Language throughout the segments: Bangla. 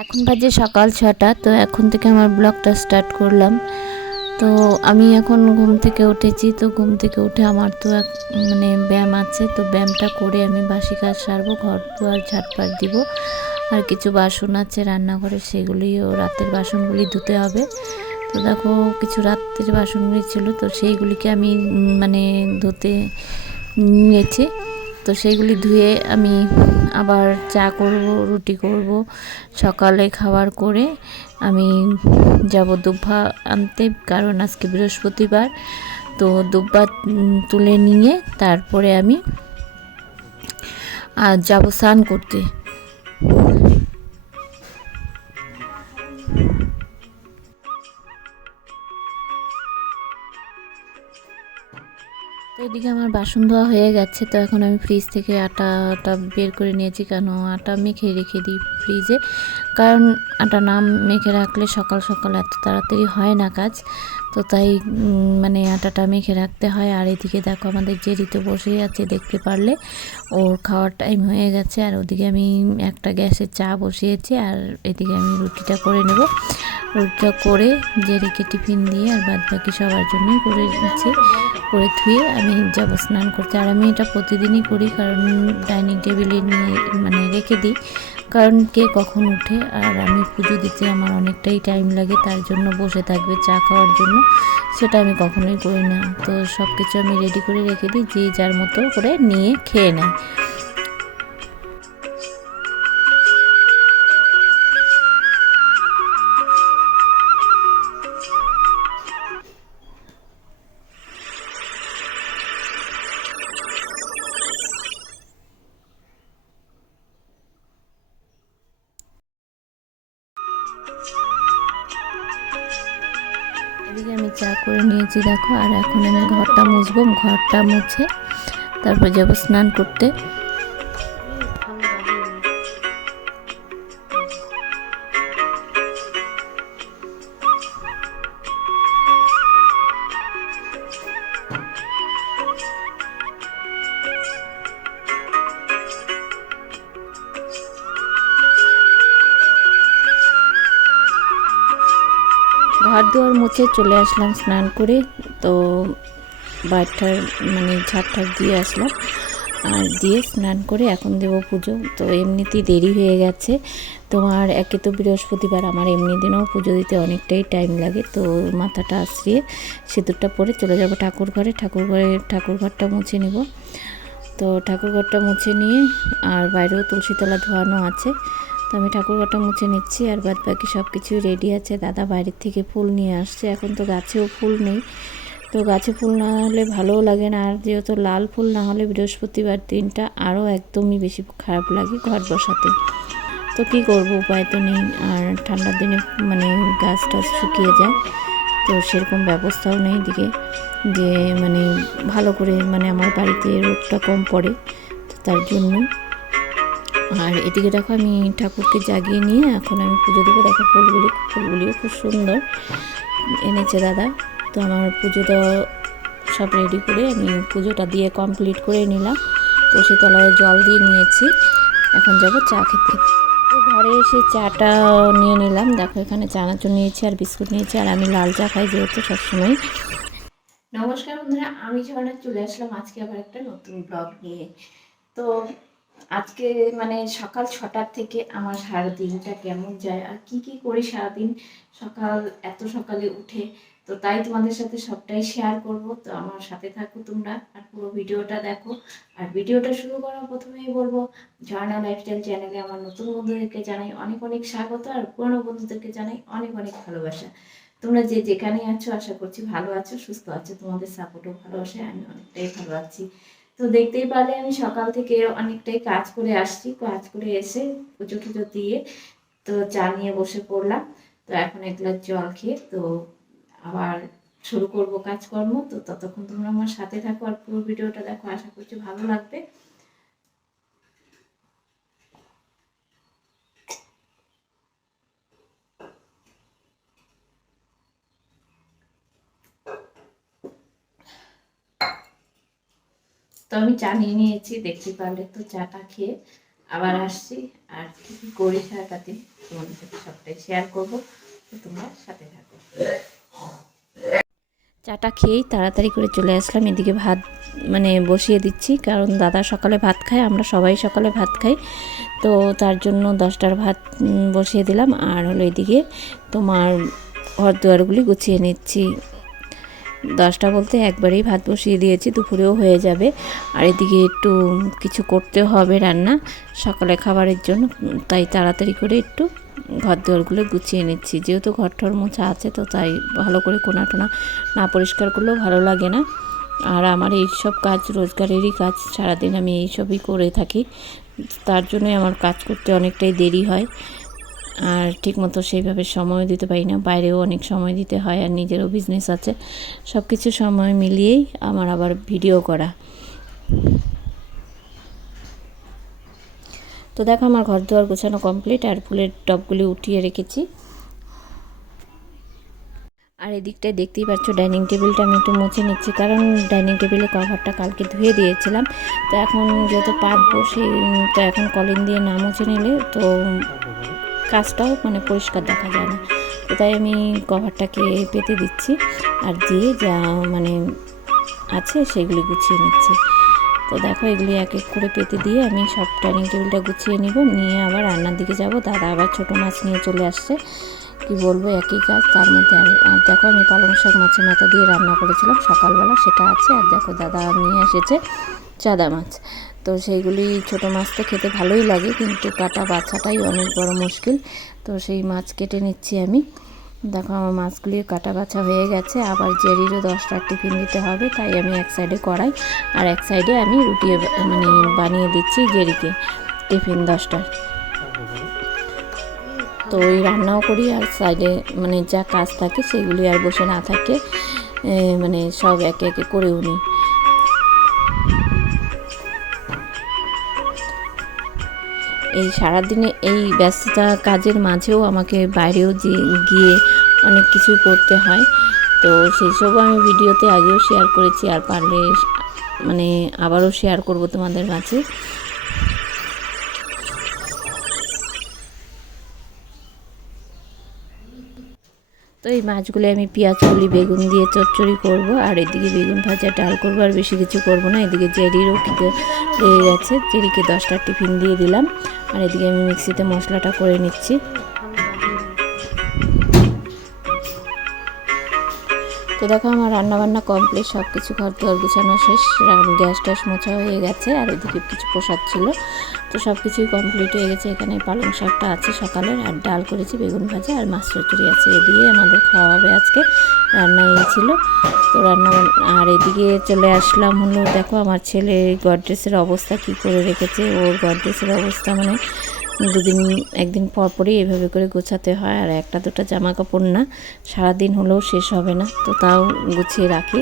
এখন বাজে সকাল ছটা, তো এখন থেকে আমার ব্লগটা স্টার্ট করলাম। তো আমি এখন ঘুম থেকে উঠেছি, তো ঘুম থেকে উঠে আমার তো এক মানে ব্যায়াম আছে, তো ব্যায়ামটা করে আমি বাসি কাজ সারবো, ঘর দুয়ার ঝাটপাট দিব। আর কিছু বাসন আছে রান্নাঘরে সেগুলিও রাতের বাসনগুলি ধুতে হবে। তো দেখো, কিছু রাত্রের বাসনগুলি ছিল, তো সেইগুলিকে আমি মানে ধুতে নিয়েছি। তো সেইগুলি ধুয়ে আমি আবার চা করব, রুটি করব, সকালে খাবার করে আমি যাব দুব্বা আনতে, কারণ আজকে বৃহস্পতিবার। তো দুব্বা তুলে নিয়ে তারপরে আমি আর যাব স্নান করতে। এদিকে আমার বাসন ধোয়া হয়ে গেছে, তো এখন আমি ফ্রিজ থেকে আটাটা বের করে নিয়েছি কেন আটা মেখে রেখে দিই ফ্রিজে কারণ আটা না মেখে রাখলে সকাল সকাল এত তাড়াতাড়ি হয় না কাজ, তো তাই মানে আটাটা মেখে রাখতে হয়। আর এদিকে দেখো আমাদের যে ঋতু বসে আছে দেখতে পারলে, ওর খাওয়ার টাইম হয়ে গেছে। আর ওদিকে আমি একটা গ্যাসে চা বসিয়েছি, আর এদিকে আমি রুটিটা করে নেব। রুটিটা করে জেরিকে টিফিন দিয়ে আর বাদ বাকি সবার জন্যই করে দিচ্ছি। করে ধুয়ে আমি যাব স্নান করতে। আর আমি এটা প্রতিদিনই করি, কারণ ডাইনিং টেবিলে নিয়ে মানে রেখে দিই, কারণ কে কখন উঠে। আর আমি পুজো দিতে আমার অনেকটাই টাইম লাগে, তার জন্য বসে থাকবে চা খাওয়ার জন্য। সেটা আমি কখনোই করি না। তো সব কিছু আমি রেডি করে রেখে দিই, যে যার মতো করে নিয়ে খেয়ে নেয়। এদিকে আমি চা করে নিয়েছি, দেখো। আর এখন আমি ঘরটা মুছবো, ঘরটা মুছে তারপর যাব স্নান করতে। দুয়ার মুছে চলে আসলাম স্নান করে, তো বাড়িটার মানে ঝাড় দিয়ে আসলাম। আর দিয়ে স্নান করে এখন দেব পুজো। তো এমনিতেই দেরি হয়ে গেছে। তোমার একে তো বৃহস্পতিবার, আমার এমনি দিনেও পুজো দিতে অনেকটাই টাইম লাগে। তো মাথাটা আশ্রিয়ে সিঁদুরটা পরে চলে যাব ঠাকুর ঘরে ঠাকুর ঘরে ঠাকুর ঘরটা মুছে নেব। তো ঠাকুর ঘরটা মুছে নিয়ে আর বাইরেও তুলসীতলা ধোয়ানো আছে। তো আমি ঠাকুরঘরটা মুছে নিচ্ছি আর বাদ বাকি সব কিছুই রেডি আছে। দাদা বাইরের থেকে ফুল নিয়ে আসছে। এখন তো গাছেও ফুল নেই। তো গাছে ফুল না হলে ভালোও লাগে না। আর যেহেতু লাল ফুল না হলে বৃহস্পতিবার দিনটা আরও একদমই বেশি খারাপ লাগে ঘর বসাতে। তো কী করব? উপায় তো নেই। আর ঠান্ডার দিনে মানে গাছ টাছ শুকিয়ে যায়। তো সেরকম ব্যবস্থাও নেই দিকে যে মানে ভালো করে মানে আমার বাড়িতে রোদটা কম পড়ে। তো তার জন্য আর এদিকে দেখো আমি ঠাকুরকে জাগিয়ে নিয়ে এখন আমি পুজো দেবো। দেখো ফুলগুলি, ফুলগুলিও খুব সুন্দর এনেছে দাদা। তো আমার পুজো পুজোটা সব রেডি করে আমি পুজোটা দিয়ে কমপ্লিট করে নিলাম। তুলসী তলায় জল দিয়ে নিয়েছি। এখন যাব চা খেতে। তো ঘরে এসে চাটা নিয়ে নিলাম। দেখো এখানে চানাচুর নিয়েছি আর বিস্কুট নিয়েছি আর আমি লাল চা খাই যেহেতু সবসময়। নমস্কার বন্ধুরা, আমি ঝর্ণা চলে আসলাম আজকে আবার একটা নতুন ব্লগ নিয়ে। তো আজকে মানে সকাল ছটার থেকে আমার সারা দিনটা কেমন যায় আর কি কি করি সারাদিন? সকাল, এত সকালে উঠে তো তাই তোমাদের সাথে সবটাই শেয়ার করব। তো আমার সাথে থাকো তোমরা আর পুরো ভিডিওটা দেখো। আর ভিডিওটা শুরু করার প্রথমেই বলব ঝর্ণা লাইফস্টাইল চ্যানেলে আমার নতুন বন্ধুদেরকে জানাই অনেক অনেক স্বাগত আর পুরনো বন্ধুদেরকে জানাই অনেক অনেক ভালোবাসা। তোমরা যে যেখানেই আছো, আশা করছি ভালো আছো, সুস্থ আছো, তোমাদের সাপোর্টও ভালোবাসায় আমি অনেকটাই ভালো আছি। তো দেখতেই পারলে আমি সকাল থেকে অনেকটাই কাজ করে আসছি, কাজ করে এসে পুজো টুজো দিয়ে তো চা নিয়ে বসে পড়লাম। তো এখন এক জল খেয়ে তো আবার শুরু করব কাজকর্ম। তো ততক্ষণ তোমরা আমার সাথে থাকো আর পুরো ভিডিওটা দেখো, আশা করছি ভালো লাগবে। তো আমি চা নিয়ে নিয়েছি, দেখতে পারলে তো চাটা খেয়ে আবার আসছি। আর কি কি করি সারাটাতে তোমাদের সাথে সবটাই শেয়ার করব। তো তোমরা সাথে থাকো। চাটা খেয়েই তাড়াতাড়ি করে চলে আসলাম, এদিকে ভাত মানে বসিয়ে দিচ্ছি। কারণ দাদা সকালে ভাত খায়, আমরা সবাই সকালে ভাত খাই। তো তার জন্য দশটার ভাত বসিয়ে দিলাম। আর হলো এদিকে তোমার ঘর দুয়ারগুলি গুছিয়ে নিচ্ছি। দশটা বলতে একবারেই ভাত বসিয়ে দিয়েছি, দুপুরেও হয়ে যাবে। আর এদিকে একটু কিছু করতে হবে রান্না, সকালে খাবারের জন্য, তাই তাড়াতাড়ি করে একটু ঘর দুয়ারগুলো গুছিয়ে নিচ্ছি। যেহেতু ঘর টর মোছা আছে, তো তাই ভালো করে কোনা টোনা না পরিষ্কার করলেও ভালো লাগে না। আর আমার এই সব কাজ রোজগারেরই কাজ, সারাদিন আমি এইসবই করে থাকি। তার জন্যই আমার কাজ করতে অনেকটাই দেরি হয়। আর ঠিকমতো সেইভাবে সময় দিতে পারি না। বাইরেও অনেক সময় দিতে হয় আর নিজেরও বিজনেস আছে। সব কিছু সময় মিলিয়েই আমার আবার ভিডিও করা। তো দেখো আমার ঘর দুয়ার গোছানো কমপ্লিট আর ফুলের টবগুলি উঠিয়ে রেখেছি। আর এদিকটায় দেখতেই পাচ্ছ ডাইনিং টেবিলটা আমি একটু মুছে নিচ্ছি কারণ ডাইনিং টেবিলের কভারটা কালকে ধুয়ে দিয়েছিলাম। তো এখন যেহেতু পাতবো সেই, তো এখন কলিন দিয়ে না মুছে নিলে তো কাজটাও মানে পরিষ্কার দেখা যায় না। তো তাই আমি কভারটাকে পেতে দিচ্ছি আর দিয়ে যা মানে আছে সেগুলি গুছিয়ে নিচ্ছি। তো দেখো এগুলি এক এক করে পেতে দিয়ে আমি সব ডাইনিং টেবিলটা গুছিয়ে নিব। নিয়ে আবার রান্নার দিকে যাব। দাদা আবার ছোটো মাছ নিয়ে চলে আসছে। কি বলব, একই কাজ। তার মধ্যে আর আর দেখো আমি পালং শাক, মাছের মাথা দিয়ে রান্না করেছিলাম। সকালবেলা সেটা আছে। আর দেখো দাদা নিয়ে এসেছে চাদা মাছ। তো সেইগুলি ছোট মাছ তো খেতে ভালোই লাগে, কিন্তু কাটা বাছাটাই অনেক বড় মুশকিল। তো সেই মাছ কেটে নিচ্ছি আমি। দেখো আমার মাছগুলি কাটা বাছা হয়ে গেছে, আবার জেরিরও দশটার টিফিন দিতে হবে, তাই আমি এক সাইডে কড়াই আর এক সাইডে আমি রুটি মানে বানিয়ে দিচ্ছি জেরিকে টিফিন দশটার তো ওই রান্নাও করি আর সাইডে মানে যা কাজ থাকে সেগুলি আর বসে না থাকে মানে সব একে একে করেও নিই। এই সারাদিনে এই ব্যস্ততা কাজের মাঝেও আমাকে বাইরেও যে গিয়ে অনেক কিছুই করতে হয়। তো সেই সবও আমি ভিডিওতে আগেও শেয়ার করেছি, আর পারলে মানে আবারও শেয়ার করব তোমাদের কাছে তো এই মাছগুলো আমি পেঁয়াজ কলি বেগুন দিয়ে চচ্চড়ি করব। আর এদিকে বেগুন ভাজা, ডাল করব। আর বেশি কিছু করব না। এদিকে জেরিরও খিদে হয়ে গেছে। জেরিকে দশটা টিফিন দিয়ে দিলাম। আর এদিকে আমি মিক্সিতে মশলাটা করে নিচ্ছি। তো দেখো আমার রান্না বান্না কমপ্লিট সব কিছু ঘর দুয়ার গুছানো শেষ গ্যাস ট্যাস মোছা হয়ে গেছে, আর এদিকে কিছু প্রসাদ ছিল। তো সব কিছুই কমপ্লিট হয়ে গেছে, এখানে পালং শাকটা আছে সকালের, আর ডাল করেছি, বেগুন ভাজা, আর মাছ চচড়ি আছে এ দিয়ে আমাদের খাওয়া হবে আজকে। রান্না এই তো রান্না আর এদিকে চলে আসলাম হলো, দেখো আমার ছেলে গডরেসের অবস্থা কি করে রেখেছে, ওর গডরেসের অবস্থা মানে দুদিন, একদিন পর পরই এভাবে করে গোছাতে হয়, আর একটা দুটো জামা কাপড় না, সারাদিন হলেও শেষ হবে না, তো তাও গুছিয়ে রাখি।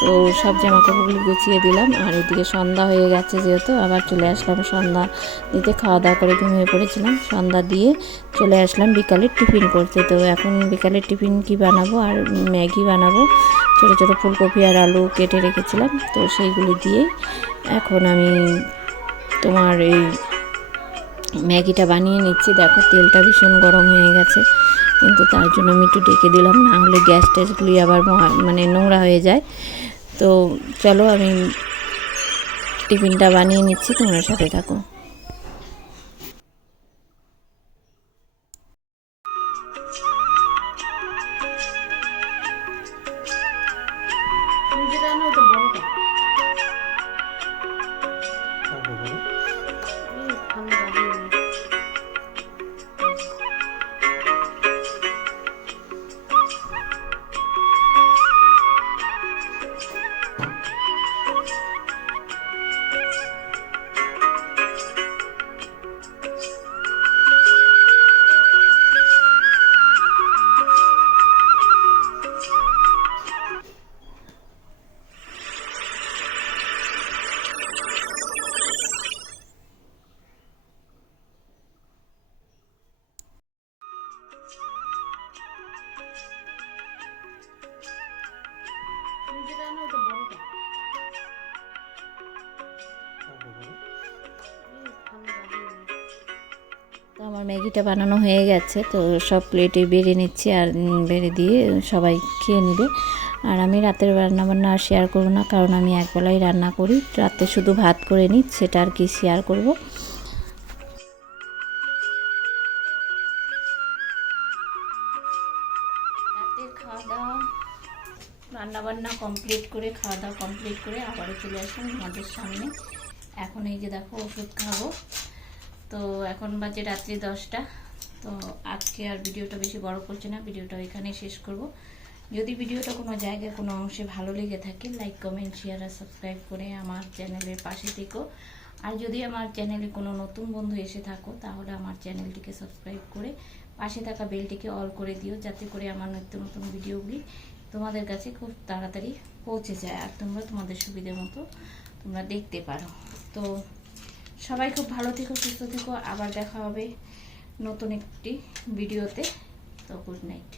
তো সব জামা কাপড়গুলি গুছিয়ে দিলাম, আর এদিকে সন্ধ্যা হয়ে গেছে যেহেতু, আবার চলে আসলাম সন্ধ্যা দিতে খাওয়া দাওয়া করে ঘুমিয়ে পড়েছিলাম, সন্ধ্যা দিয়ে চলে আসলাম বিকালের টিফিন করতে, তো এখন বিকালের টিফিন কি বানাবো, আর ম্যাগি বানাবো, ছোটো ছোটো ফুলকপি আর আলু কেটে রেখেছিলাম, তো সেইগুলি দিয়ে এখন আমি তোমার এই ম্যাগিটা বানিয়ে নিচ্ছি। দেখো তেলটা ভীষণ গরম হয়ে গেছে। কিন্তু তার জন্য আমি একটু ডেকে দিলাম না হলে গ্যাস ট্যাসগুলি আবার মানে নোংরা হয়ে যায়। তো চলো আমি টিফিনটা বানিয়ে নিচ্ছি তোমার সাথে থাকো। Thank you. তো আমার ম্যাগিটা বানানো হয়ে গেছে, তো সব প্লেটে বেড়ে নিচ্ছি আর বেড়ে দিয়ে সবাই খেয়ে নেবে। আর আমি রাতের রান্না বান্না আর শেয়ার করব না, কারণ আমি একবেলাই রান্না করি। রাতে শুধু ভাত করে নিই, সেটা আর কি শেয়ার করব। রাতের খাওয়া দাওয়া রান্না বান্না কমপ্লিট করে খাওয়া দাওয়া কমপ্লিট করে আবারও চলে আসলাম তোমাদের সামনে। এখন এই যে দেখো ওষুধ খাব। তো এখন বাজে রাত্রি দশটা। তো আজকে আর ভিডিওটা বেশি বড় করছে না, ভিডিওটা এখানেই শেষ করব। যদি ভিডিওটা কোনো জায়গায় কোনো অংশে ভালো লেগে থাকে লাইক কমেন্ট শেয়ার আর সাবস্ক্রাইব করে আমার চ্যানেলের পাশে থেকো। আর যদি আমার চ্যানেলে কোনো নতুন বন্ধু এসে থাকো, তাহলে আমার চ্যানেলটিকে সাবস্ক্রাইব করে পাশে থাকা বেলটিকে অল করে দিও, যাতে করে আমার নিত্য নতুন ভিডিওগুলি তোমাদের কাছে খুব তাড়াতাড়ি পৌঁছে যায় আর তোমরা তোমাদের সুবিধে মতো তোমরা দেখতে পারো। তো সবাই খুব ভালো থেকো, সুস্থ থেকো। আবার দেখা হবে নতুন একটি ভিডিওতে। তো গুড নাইট